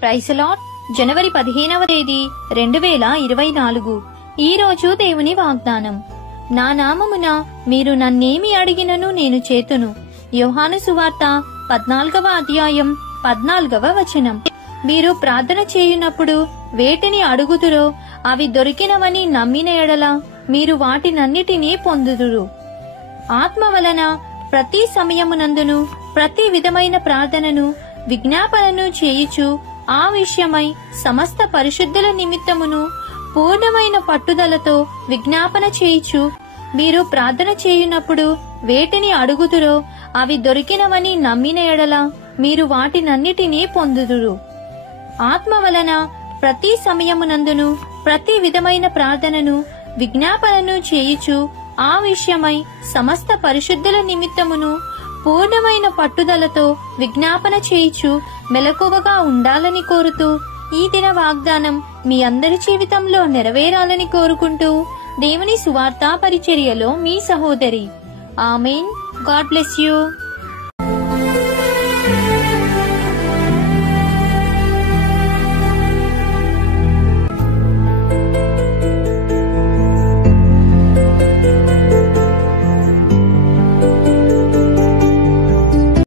Praise lord. జనవరి 15వ తేదీ 2024. ఈ రోజు దేవుని వాగ్దానం. నా నామమున మీరు నన్నేమి అడిగినను నేను చేతును. యోహాను సువార్త 14వ అధ్యాయం 14వ వచనం. మీరు ప్రార్థన చేయునప్పుడు వేటిని అడుగుదురో అవి దొరికినవని నమ్మిన ఎడల మీరు వాటినన్నిటినీ పొందుదురు. ఆత్మ వలన ప్రతి సమయమునందును ప్రతి విధమైన ప్రార్థనను విజ్ఞాపనను చేయుచు ఆ విషయమై సమస్త పరిశుద్ధుల నిమిత్తమును పూర్ణమైన పట్టుదలతో విజ్ఞాపన చేయుచు మీరు ప్రార్థన చేయునప్పుడు వేటిని అడుగుదురో అవి దొరికినవని నమ్మిన ఎడల మీరు వాటినన్నిటినీ పొందుదురు. ఆత్మ వలన ప్రతి సమయమునందును ప్రతి విధమైన ప్రార్థనను విజ్ఞాపనను చేయుచు ఆ విషయమై సమస్త పరిశుద్ధుల నిమిత్తమును పూర్ణమైన పట్టుదలతో విజ్ఞాపన చేయుచు మెలకువగా ఉండాలని కోరుతూ ఈ దిన వాగ్దానం మీ అందరి జీవితంలో నెరవేరాలని కోరుకుంటూ దేవుని సువార్తా పరిచర్యలో మీ సహోదరి. ఆమేన్. God bless you.